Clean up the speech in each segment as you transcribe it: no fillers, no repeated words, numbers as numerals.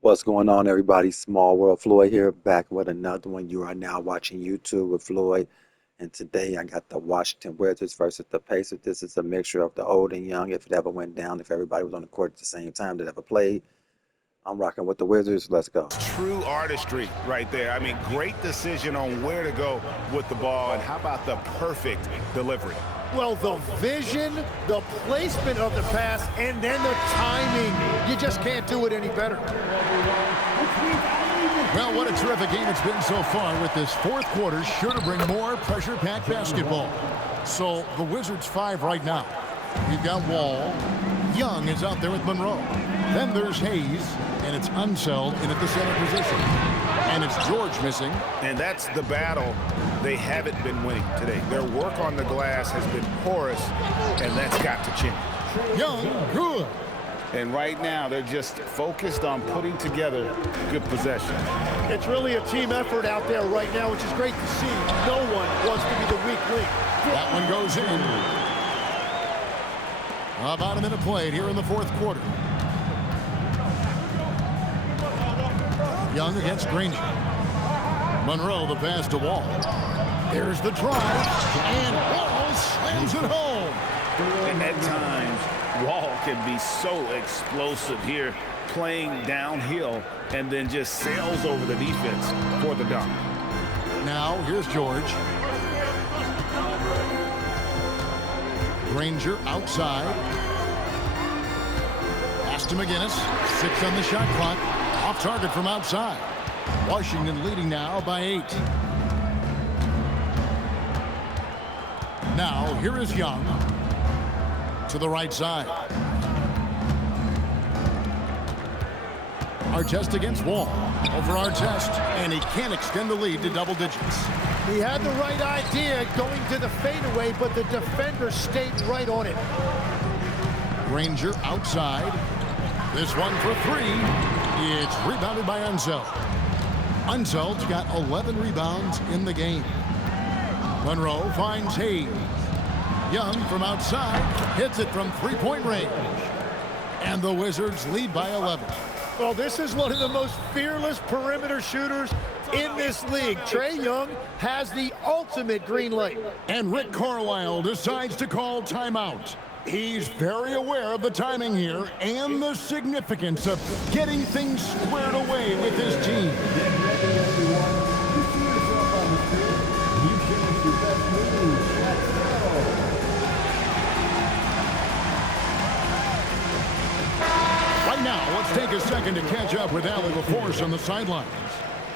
What's going on, everybody? Small World Floyd here, back with another one. You are now watching YouTube with Floyd, and today I got the Washington Wizards versus the Pacers. This is a mixture of the old and young. If it ever went down, if everybody was on the court at the same time that ever played, I'm rocking with the Wizards. Let's go. True artistry right there. I mean, great decision on where to go with the ball, and how about the perfect delivery? Well, the vision, the placement of the pass, and then the timing. You just can't do it any better. Well, what a terrific game it's been so far, with this fourth quarter sure to bring more pressure-packed basketball. So the Wizards 5 right now. We've got Wall. Young is out there with Monroe. Then there's Hayes, and it's Unseld in at the center position. And it's George missing. And that's the battle they haven't been winning today. Their work on the glass has been porous, and that's got to change. Young, good. And right now, they're just focused on putting together good possession. It's really a team effort out there right now, which is great to see. No one wants to be the weak link. That one goes in. About a minute played here in the fourth quarter. Young against Granger. Monroe, the pass to Wall. There's the drive, and Wall slams it home. And at times, Wall can be so explosive here, playing downhill, and then just sails over the defense for the dunk. Now, here's George. Granger outside. Pass to McGinnis. 6 on the shot clock. Off target from outside. Washington leading now by 8. Now, here is Young. To the right side. Artest against Wall. Over Artest, and he can't extend the lead to double digits. He had the right idea going to the fadeaway, but the defender stayed right on it. Granger outside. This one for 3. It's rebounded by Unseld. Unseld's got 11 rebounds in the game. Monroe finds Hayes. Young from outside hits it from three-point range. And the Wizards lead by 11. Well, this is one of the most fearless perimeter shooters in this league. Trae Young has the ultimate green light. And Rick Carlisle decides to call timeout. He's very aware of the timing here and the significance of getting things squared away with his team. Right now, let's take a second to catch up with Allie LaForce on the sidelines.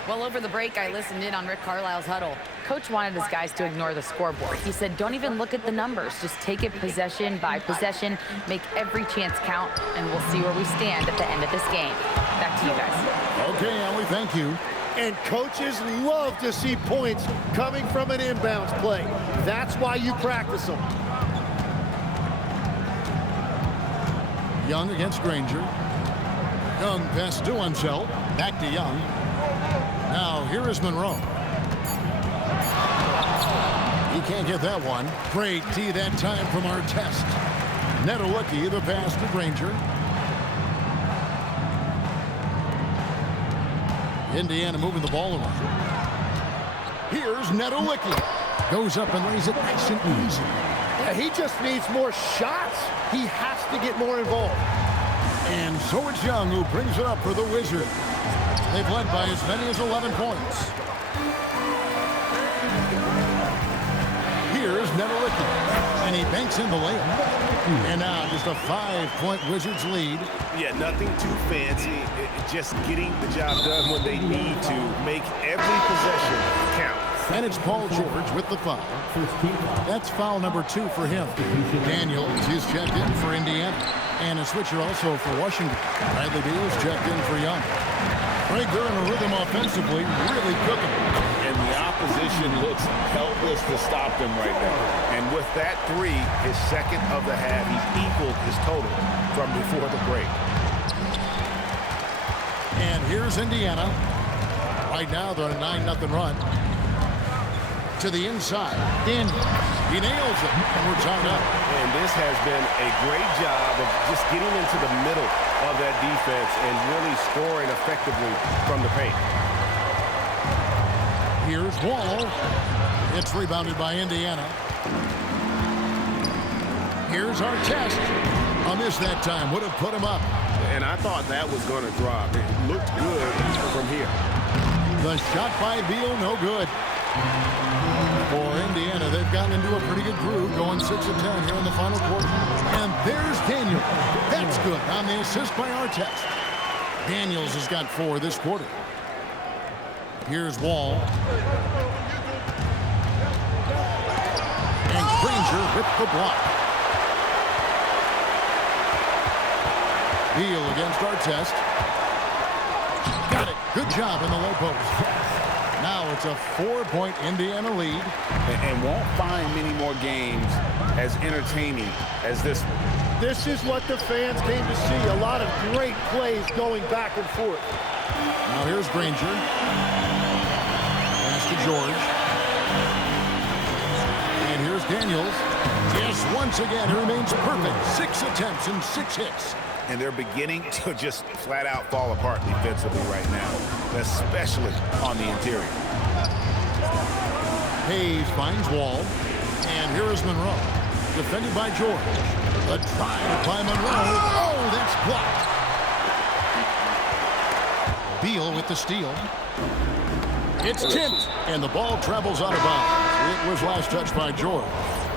Well, over the break, I listened in on Rick Carlisle's huddle. Coach wanted his guys to ignore the scoreboard. He said, don't even look at the numbers. Just take it possession by possession, make every chance count, and we'll see where we stand at the end of this game. Back to you guys. Okay, Allie, thank you. And coaches love to see points coming from an inbounds play. That's why you practice them. Young against Granger. Young pass to Unseld. Back to Young. Now, here is Monroe. He can't get that one. Great tee that time from Artest. Nedelicki, the pass to Granger. Indiana moving the ball around. Here's Nedelicki. Goes up and lays it nice and easy. Yeah, he just needs more shots. He has to get more involved. And so it's Young who brings it up for the Wizards. They've led by as many as 11 points. Here's Nedelicki, and he banks in the layup. And now just a 5-point Wizards lead. Yeah, nothing too fancy. Just getting the job done when they need to. Make every possession count. And it's Paul George with the foul. That's foul number 2 for him. Daniels is checked in for Indiana. And a switcher also for Washington. Bradley Beal is checked in for Young. Right, they're in a rhythm offensively, really cooking. And the opposition looks helpless to stop them right now. And with that 3, his second of the half, he's equaled his total from before the break. And here's Indiana. Right now, they're on a 9-0 run. To the inside. Daniels. He nails it. And we're tied up. And this has been a great job of just getting into the middle of that defense and really scoring effectively from the paint. Here's Wall. It's rebounded by Indiana. Here's Artest. A miss that time. Would have put him up. And I thought that was going to drop. It looked good from here. The shot by Beal, no good. For Indiana, they've gotten into a pretty good groove, going 6 of 10 here in the final quarter. And there's Daniel. That's good on the assist by Artest. Daniels has got 4 this quarter. Here's Wall. And Granger with the block. Beal against Artest. Got it. Good job in the low post. Now it's a 4-point Indiana lead. And won't find many more games as entertaining as this one. This is what the fans came to see. A lot of great plays going back and forth. Now here's Granger. Pass to George. And here's Daniels. Yes, once again, he remains perfect. 6 attempts and 6 hits. And they're beginning to just flat out fall apart defensively right now, especially on the interior. Hayes finds Wall. And here is Monroe. Defended by George. The drive by Monroe. Oh, that's blocked. Beal with the steal. It's tipped. And the ball travels out of bounds. It was last touched by George.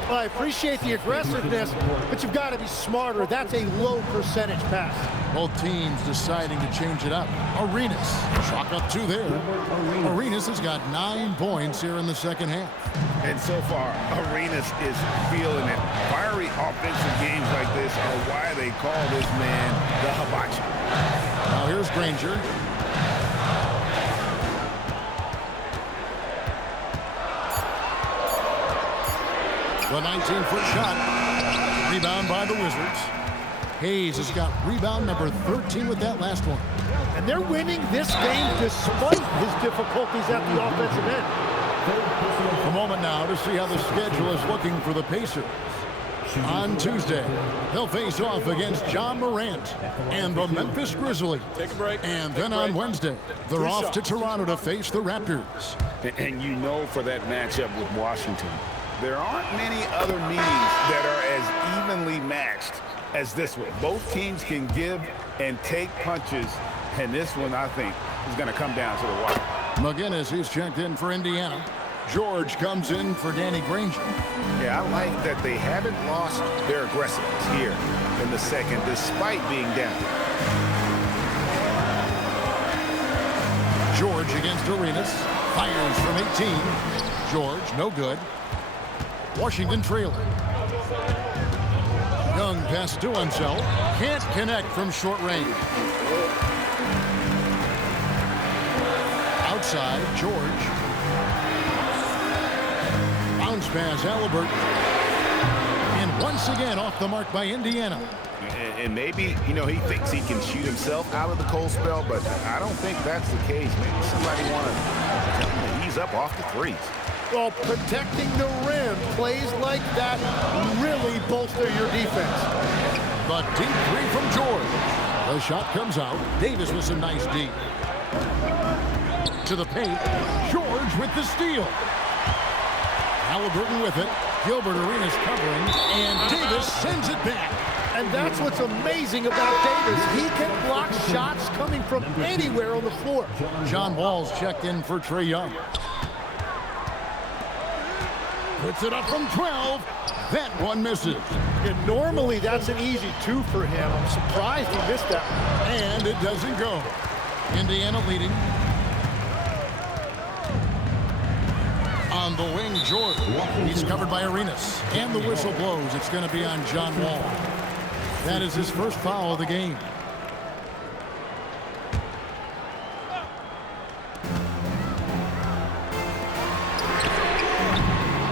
I appreciate the aggressiveness, but you've got to be smarter. That's a low percentage pass. Both teams deciding to change it up. Arenas, chalk up 2 there. Arenas has got 9 points here in the second half. And so far, Arenas is feeling it. Fiery offensive games like this are why they call this man the hibachi. Now here's Granger. The 19-foot shot. Rebound by the Wizards. Hayes has got rebound number 13 with that last one. And they're winning this game despite his difficulties at the offensive end. A moment now to see how the schedule is looking for the Pacers. On Tuesday, they'll face off against John Morant and the Memphis Grizzlies. Take a break. And then on Wednesday, they're off to Toronto to face the Raptors. And you know, for that matchup with Washington, there aren't many other meetings that are as evenly matched as this one. Both teams can give and take punches, and this one, I think, is going to come down to the wire. McGinnis, who's checked in for Indiana. George comes in for Danny Granger. Yeah, I like that they haven't lost their aggressiveness here in the second, despite being down. George against Arenas. Fires from 18. George, no good. Washington trailing. Young pass to Ansel. Can't connect from short range. Outside, George. Bounce pass, Haliburton. And once again off the mark by Indiana. And maybe, you know, he thinks he can shoot himself out of the cold spell, but I don't think that's the case. Maybe somebody want to ease up off the threes. Well, protecting the rim, plays like that really bolster your defense. The deep 3 from George. The shot comes out. Davis with some nice D. To the paint. George with the steal. Haliburton with it. Gilbert Arenas covering. And Davis sends it back. And that's what's amazing about Davis. He can block shots coming from anywhere on the floor. John Wall's checked in for Trae Young. Puts it up from 12. That one misses. And normally that's an easy 2 for him. I'm surprised he missed that one. And it doesn't go. Indiana leading. On the wing, George. He's covered by Arenas. And the whistle blows. It's going to be on John Wall. That is his first foul of the game.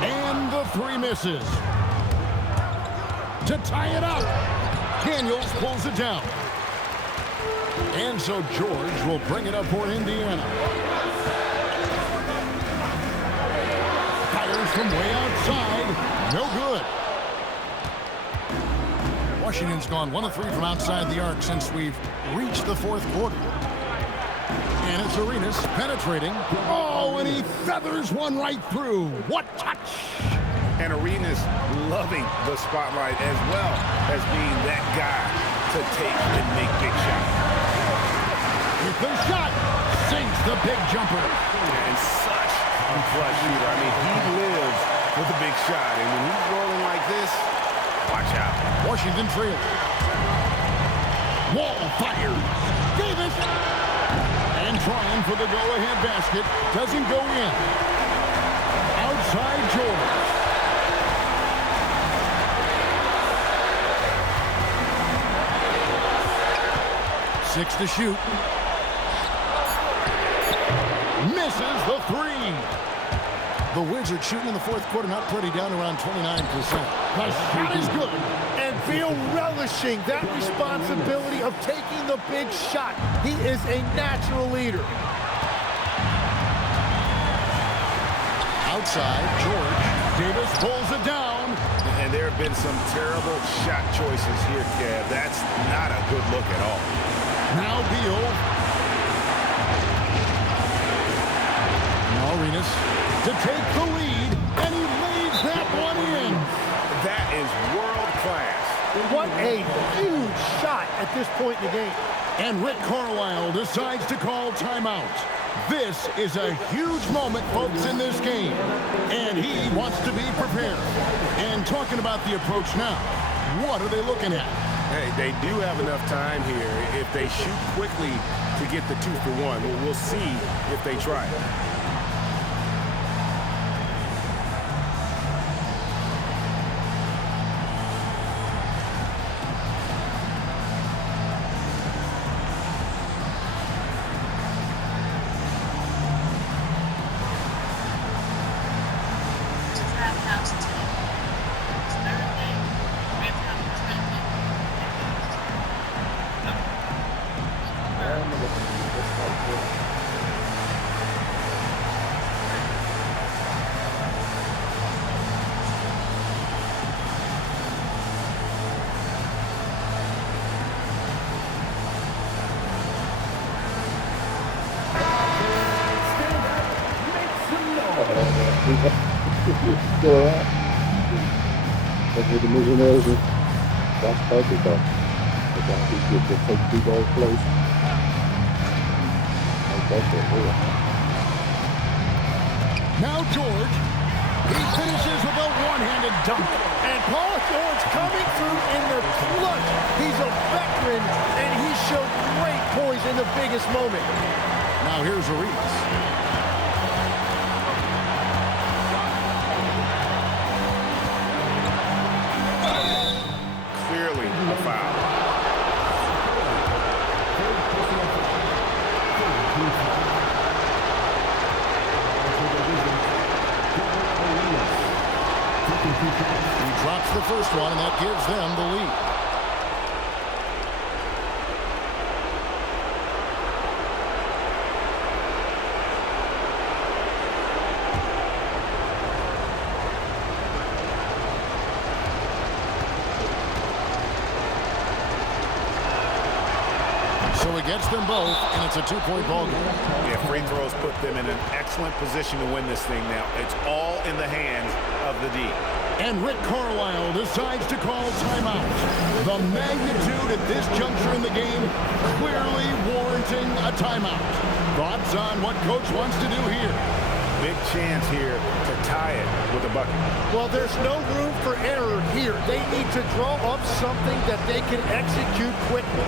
And the 3 misses. To tie it up. Daniels pulls it down. And so George will bring it up for Indiana. Fires from way outside. No good. Washington's gone 1 of 3 from outside the arc since we've reached the fourth quarter. And it's Arenas penetrating. Oh, and he feathers one right through. What touch! And Arenas loving the spotlight as well as being that guy to take and make big shots. With the shot, sinks the big jumper. And such a clutch shooter. I mean, he lives with a big shot. And when he's rolling like this, watch out. Washington trails. Wall fires. Davis. And trying for the go-ahead basket. Doesn't go in. Outside George. Six to shoot. Misses the three. The Wizards shooting in the fourth quarter, not pretty, down around 29%. The shot is good. And Beal relishing that responsibility of taking the big shot. He is a natural leader. Outside, George. Davis pulls it down. And there have been some terrible shot choices here, Kev. That's not a good look at all. Now Beal. Now Arenas to take the lead, and he lays that one in. That is world class. What a huge shot at this point in the game. And Rick Carlisle decides to call timeout. This is a huge moment, folks, in this game. And he wants to be prepared. And talking about the approach now, what are they looking at? Hey, they do have enough time here. If they shoot quickly to get the 2-for-1, we'll see if they try it. Still around. That's what the Millionaires are. That's perfect though. The Yankees get to take 2 goals place. That's it, real. Now George. He finishes with a one-handed dunk. And Paul George coming through in the clutch. He's a veteran, and he showed great poise in the biggest moment. Now here's Arenas. Clearly a foul. He drops the first one, and that gives them the lead. So he gets them both, and it's a 2-point ball game. Yeah, free throws put them in an excellent position to win this thing now. It's all in the hands of the D. And Rick Carlisle decides to call timeout. The magnitude at this juncture in the game clearly warranting a timeout. Thoughts on what Coach wants to do here? Big chance here to tie it with a bucket. Well, there's no room for error here. They need to draw up something that they can execute quickly.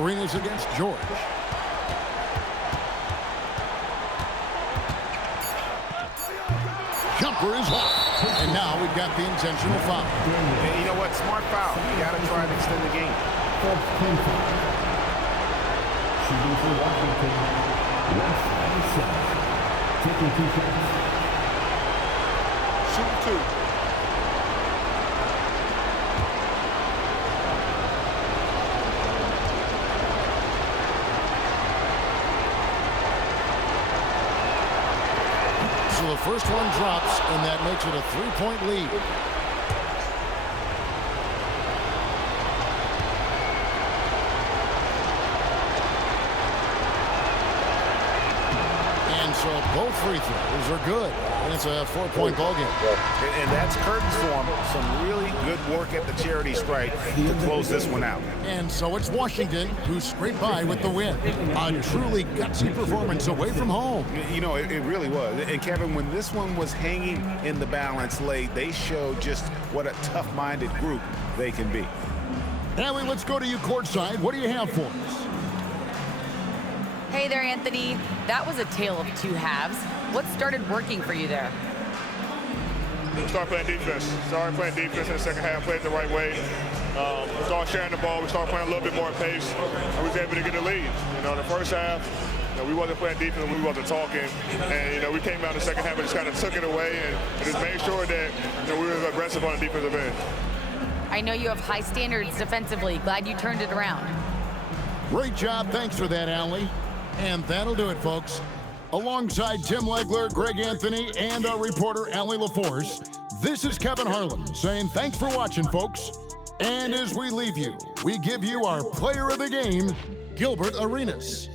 Arenas against George. Jumper is off. And now we've got the intentional foul. And you know what? Smart foul. You got to try to extend the game. Shooting for Washington, West and South. Taking 2 shots. Shoot 2. So the first one drops, and that makes it a 3-point lead. And so both free throws are good. And it's a 4-point ball game. And that's curtains for them. Some really good work at the charity stripe to close this one out. And so it's Washington who scraped by with the win. A truly gutsy performance away from home. You know, it really was. And Kevin, when this one was hanging in the balance late, they showed just what a tough-minded group they can be. Allie, let's go to you courtside. What do you have for us? Hey there, Anthony. That was a tale of 2 halves. What started working for you there? We started playing defense. Started playing defense in the second half, played the right way. We started sharing the ball. We started playing a little bit more at pace. And we was able to get the lead. You know, the first half, we wasn't playing defense, we wasn't talking. And, we came out in the second half and just kind of took it away and just made sure that, we were aggressive on the defensive end. I know you have high standards defensively. Glad you turned it around. Great job. Thanks for that, Allie. And that'll do it, folks. Alongside Tim Legler, Greg Anthony, and our reporter, Allie LaForce, this is Kevin Harlan saying thanks for watching, folks. And as we leave you, we give you our player of the game, Gilbert Arenas.